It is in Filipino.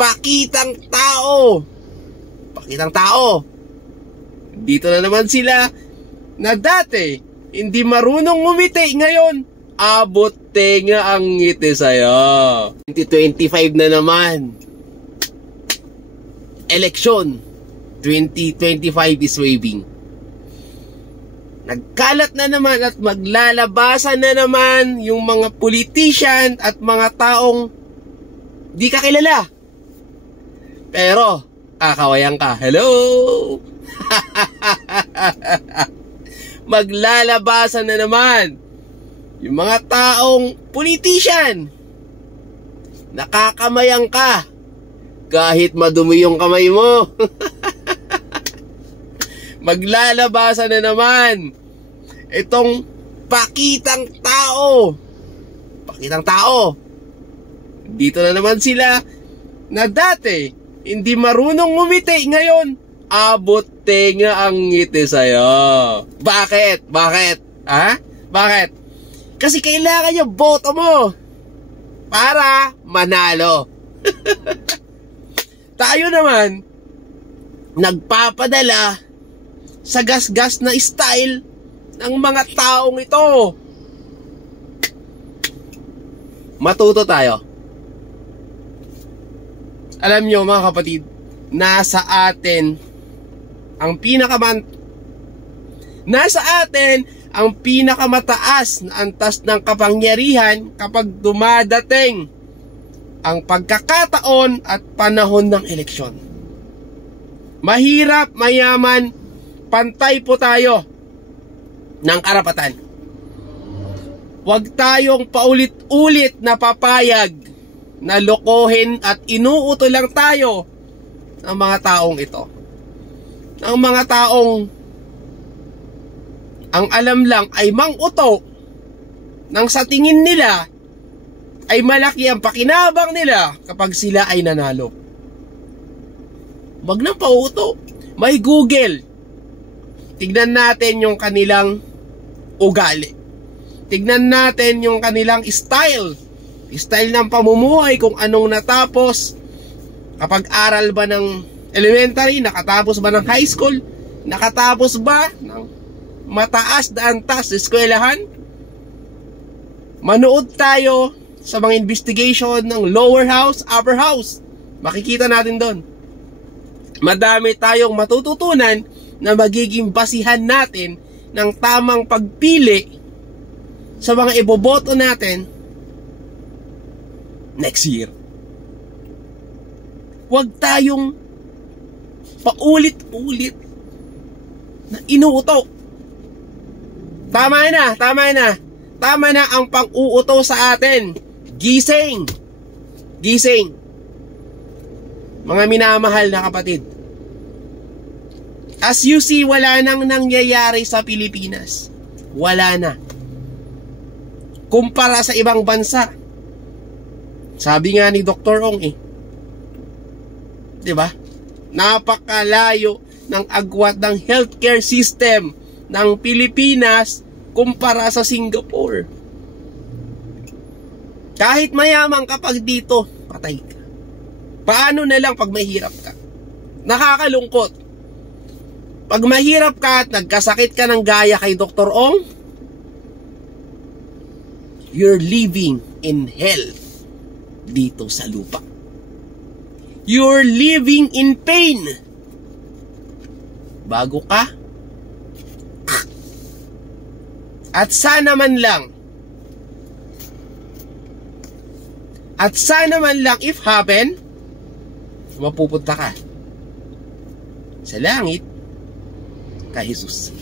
pakitang tao. Pakitang tao. Dito na naman sila na dati hindi marunong ngumiti, ngayon abot tenga ang ngiti sa'yo. 2025 na naman. Eleksyon 2025 is waving. Nagkalat na naman at maglalabasan na naman yung mga politician at mga taong di ka kilala. Pero kakawayan ka. Hello! Maglalabasan na naman yung mga taong politician. Nakakamayang ka kahit madumi yung kamay mo. Maglalabasan na naman itong pakitang tao. Pakitang tao. Dito na naman sila na dati hindi marunong ngumiti, ngayon abot tenga ang ngiti sa'yo. Bakit? Bakit? Ha? Bakit? Kasi kailangan yung boto mo para manalo. Tayo naman nagpapadala sa gas-gas na style ng mga taong ito. Matuto tayo. Alam nyo mga kapatid, nasa atin ang pinakamataas na antas ng kapangyarihan kapag dumadating ang pagkakataon at panahon ng eleksyon. Mahirap, mayaman, pantay po tayo ng karapatan. Huwag tayong paulit-ulit na papayag na lokohin at inuuto lang tayo ng mga taong ito. Ng mga taong ang alam lang ay mang-uto nang sa tingin nila ay malaki ang pakinabang nila kapag sila ay nanalo. Wag nang pauto. May Google. Tignan natin yung kanilang ugali. Tignan natin yung kanilang style. Style ng pamumuhay, kung anong natapos. Kapag aral ba ng elementary, nakatapos ba ng high school, nakatapos ba ng mataas na antas sa eskwelahan. Manood tayo sa mga investigation ng lower house, upper house. Makikita natin doon. Madami tayong matututunan na magiging basihan natin ng tamang pagpili sa mga iboboto natin next year. Huwag tayong paulit-ulit na inuuto. Tama na, tama na. Tama na ang pang-uuto sa atin. Gising. Gising. Mga minamahal na kapatid. As you see, wala nang nangyayari sa Pilipinas. Wala na. Kumpara sa ibang bansa. Sabi nga ni Dr. Ong diba? Napakalayo ng agwat ng healthcare system ng Pilipinas kumpara sa Singapore. Kahit mayaman kapag dito, patay ka. Paano na lang pag mahirap ka? Nakakalungkot. Pag mahirap ka at nagkasakit ka ng gaya kay Dr. Ong, you're living in hell dito sa lupa. You're living in pain. Bago ka. At sana man lang, if happen, mapupunta ka sa langit kay Jesus.